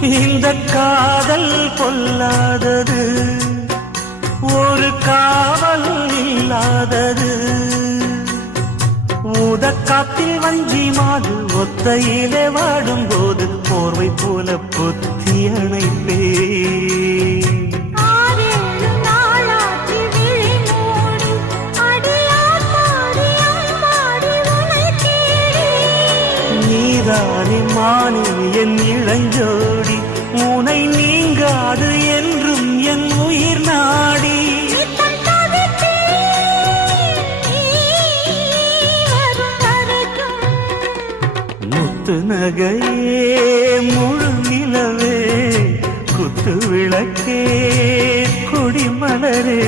இந்த காதல் பொல்லாதது, ஒரு காவல் இல்லாதது. ஊதக்காத்தில் வஞ்சி மாது ஒத்தையிலே வாடும் போது போர்வை போல பொத்தி அணைப்பே. நீதானே மானே என் இளஞ்சோடி, உனை நீங்காது என்றும் என் உயிர் நாடி. முத்து நகையே முழு நிலவே, குத்து விளக்கே கொடிமலரே.